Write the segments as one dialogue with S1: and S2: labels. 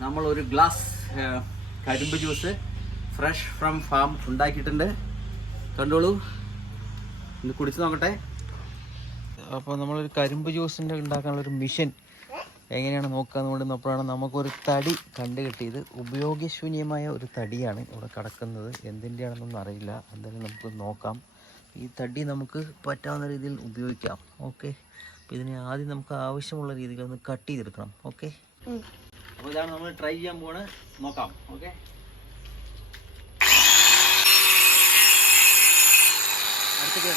S1: നമ്മൾ ഒരു ഗ്ലാസ് കരിമ്പ് ജ്യൂസ് ഫ്രഷ് ഫ്രം ഫാം ഉണ്ടാക്കിയിട്ടുണ്ട്. കണ്ടോളൂ. ഇന്ന് കുടിച്ച് നോക്കട്ടെ. അപ്പോൾ നമ്മളൊരു കരിമ്പ് ജ്യൂസിന്റെ ഉണ്ടാക്കാനുള്ള ഒരു മിഷൻ എങ്ങനെയാണ് നോക്കാന്ന് കൊണ്ടുവന്നപ്പോഴാണ് നമുക്കൊരു തടി കണ്ടു കിട്ടിയത്. ഉപയോഗശൂന്യമായ ഒരു തടിയാണ് ഇവിടെ കിടക്കുന്നത്. എന്തിന്റെയാണെന്നൊന്നും അറിയില്ല. എന്തായാലും നമുക്ക് നോക്കാം. ഈ തടി നമുക്ക് പറ്റാവുന്ന രീതിയിൽ ഉപയോഗിക്കാം. ഓക്കെ. അപ്പോൾ ഇതിനെ ആദ്യം നമുക്ക് ആവശ്യമുള്ള രീതിയിൽ ഒന്ന് കട്ട് ചെയ്തെടുക്കണം. ഓക്കെ. അപ്പോൾ ഇതാണ് നമ്മൾ ട്രൈ ചെയ്യാൻ പോണ് നോക്കാം ഓക്കെ അടുത്തത്.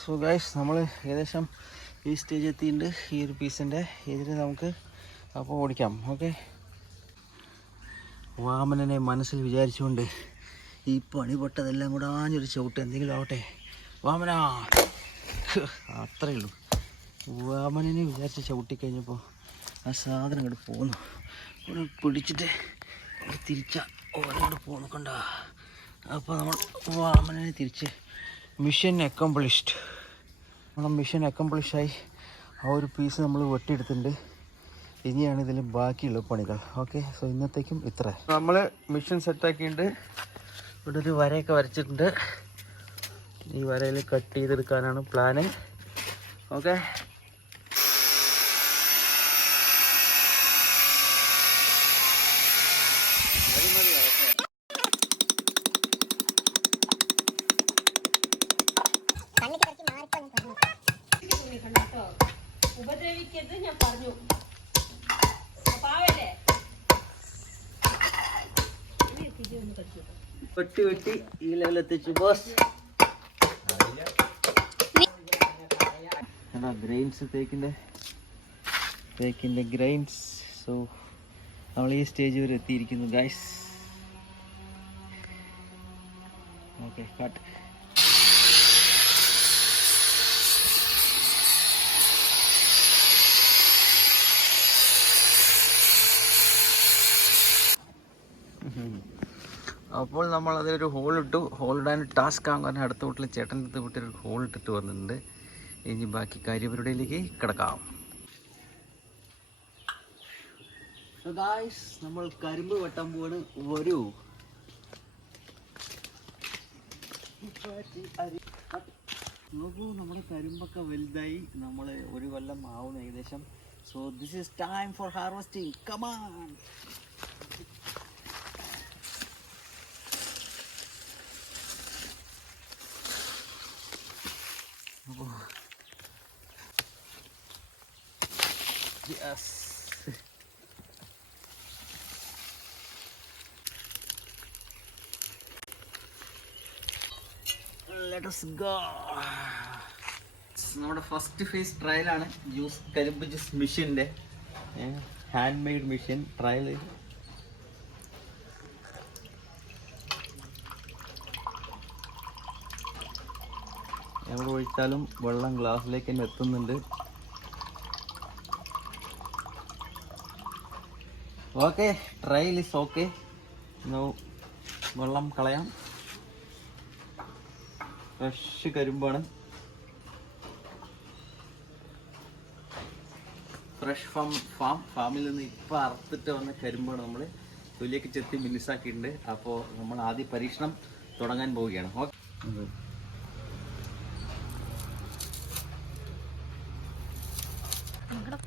S1: സോ ഗൈസ് നമ്മൾ ഏകദേശം ഈ സ്റ്റേജ് എത്തിയിട്ടുണ്ട്. ഈ ഒരു പീസിന്റെ ഇതിന് നമുക്ക് അപ്പോൾ ഓടിക്കാം ഓക്കെ വാമനനെ മനസ്സിൽ വിചാരിച്ചുകൊണ്ട് ഈ പണിപ്പെട്ടതെല്ലാം കൂടെ ആഞ്ഞൊരു ചവിട്ട് എന്തെങ്കിലും ആവട്ടെ. വാമന! അത്രയേ ഉള്ളൂ. വാമനെ വിചാരിച്ച് ചവിട്ടി കഴിഞ്ഞപ്പോൾ ആ സാധനം ഇങ്ങോട്ട് പോന്നു. പിടിച്ചിട്ട് തിരിച്ച ഓരോട് പോന്നു കണ്ട. അപ്പോൾ നമ്മൾ വാമനെ തിരിച്ച് മിഷൻ അക്കംപ്ലിഷ്ഡ് നമ്മുടെ മിഷൻ അക്കംപ്ലിഷായി ആ ഒരു പീസ് നമ്മൾ വെട്ടിയെടുത്തിട്ടുണ്ട്. ഇനിയാണ് ഇതിൽ ബാക്കിയുള്ള പണികൾ. ഓക്കെ സോ ഇന്നത്തേക്കും ഇത്ര. നമ്മൾ മിഷൻ സെറ്റാക്കിയിട്ടുണ്ട് ഇവിടെ ഒരു വരയൊക്കെ വരച്ചിട്ടുണ്ട്. ഈ വരയിൽ കട്ട് ചെയ്തെടുക്കാനാണ് പ്ലാന് ഓക്കെ
S2: ഉപദ്രവിക്കരുത് ഞാൻ പറഞ്ഞു. പാവല്ലേ
S1: വെട്ടി വെട്ടി ഈ ലെവലെത്തിച്ചു ബോസ് എടാ ഗ്രെയിൻസ് തേക്കിന്റെ തേക്കിന്റെ ഗ്രെയിൻസ് സോ നമ്മൾ ഈ സ്റ്റേജ് വരെ എത്തിയിരിക്കുന്നു ഗൈസ് ഓക്കെ കട്ട് അപ്പോൾ നമ്മൾ അതിലൊരു ഹോൾ ഇട്ടു. ഹോൾ ഇടാൻ ടാസ്ക് ആകാൻ അടുത്ത വീട്ടിൽ ചേട്ടന്റെ അടുത്ത് വീട്ടിൽ ഒരു ഹോൾ ഇട്ടിട്ട് വന്നിട്ടുണ്ട്. ഇനി ബാക്കി കാര്യപരിപാടിയിലേക്ക് കിടക്കാം. നമ്മൾ കരിമ്പ് വെട്ടാൻ പോവാണ്. ഒരു നോക്കൂ നമ്മുടെ കരിമ്പൊക്കെ വലുതായി. നമ്മൾ ഒരു കൊല്ലം ആവുന്നു ഏകദേശം. So this is time for harvesting come on Us go. നമ്മുടെ ഫസ്റ്റ് ഫേസ് ട്രയലാണ് ജ്യൂസ് കരിമ്പ് ജ്യൂസ് മെഷീന്റെ ഹാൻഡ് മെയ്ഡ് മെഷീൻ ട്രയൽ എവിടെ ഒഴിച്ചാലും വെള്ളം ഗ്ലാസ്സിലേക്ക് തന്നെ എത്തുന്നുണ്ട്. ഓക്കെ ട്രയൽ ഇസ് ഓക്കെ വെള്ളം കളയാം. ഫ്രഷ് കരിമ്പാണ്. ഫ്രഷ് ഫാം ഫാം ഫാമിൽ നിന്ന് ഇപ്പം അറുത്തിട്ട് വന്ന കരിമ്പാണ് നമ്മൾ തൊലിയൊക്കെ ചെത്തി മിനുസാക്കിയിട്ടുണ്ട്. അപ്പോൾ നമ്മൾ ആദ്യ പരീക്ഷണം തുടങ്ങാൻ പോവുകയാണ്. ഓക്കെ
S3: ഇവിടെ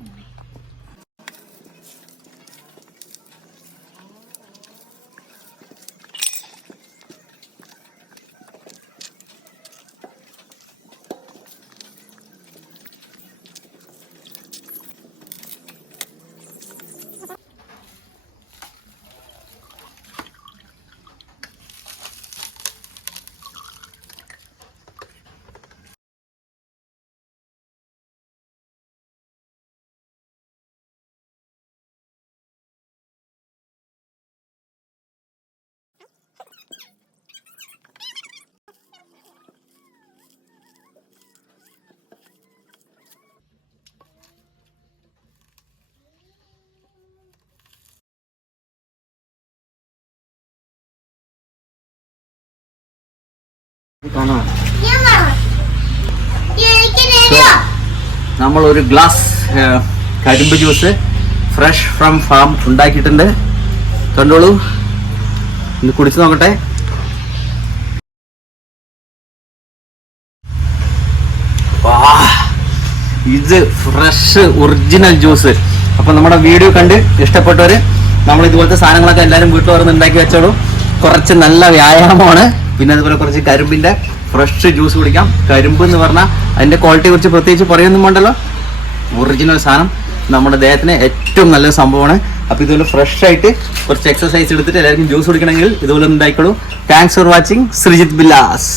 S1: നമ്മൾ ഒരു ഗ്ലാസ് കരിമ്പ് ജ്യൂസ് ഫ്രഷ് ഫ്രം ഫാം ഉണ്ടാക്കിയിട്ടുണ്ട്. കണ്ടോളൂ ഇന്ന് കുടിച്ചു നോക്കട്ടെ. ഇത് ഫ്രഷ് ഒറിജിനൽ ജ്യൂസ്. അപ്പൊ നമ്മുടെ വീഡിയോ കണ്ട് ഇഷ്ടപ്പെട്ടവര് നമ്മൾ ഇതുപോലത്തെ സാധനങ്ങളൊക്കെ എല്ലാവരും വീട്ടിൽ വരുന്ന ഉണ്ടാക്കി വെച്ചോളൂ. കുറച്ച് നല്ല വ്യായാമമാണ്. പിന്നെ അതുപോലെ കുറച്ച് കരിമ്പിന്റെ ഫ്രഷ് ജ്യൂസ് കുടിക്കാം. കരിമ്പ് എന്ന് പറഞ്ഞാൽ അതിന്റെ ക്വാളിറ്റിയെ കുറിച്ച് പ്രത്യേകിച്ച് പറയൊന്നും വേണ്ടല്ലോ. ഒറിജിനൽ സാധനം. നമ്മുടെ ദേഹത്തിന് ഏറ്റവും നല്ല സംഭവമാണ്. അപ്പോൾ ഇതുപോലെ ഫ്രഷ് ആയിട്ട് കുറച്ച് എക്സസൈസ് എടുത്തിട്ട് എല്ലാവർക്കും ജ്യൂസ് കുടിക്കണമെങ്കിൽ ഇതുപോലെ ഉണ്ടായിക്കോളൂ. Thanks for watching Sreejith Billas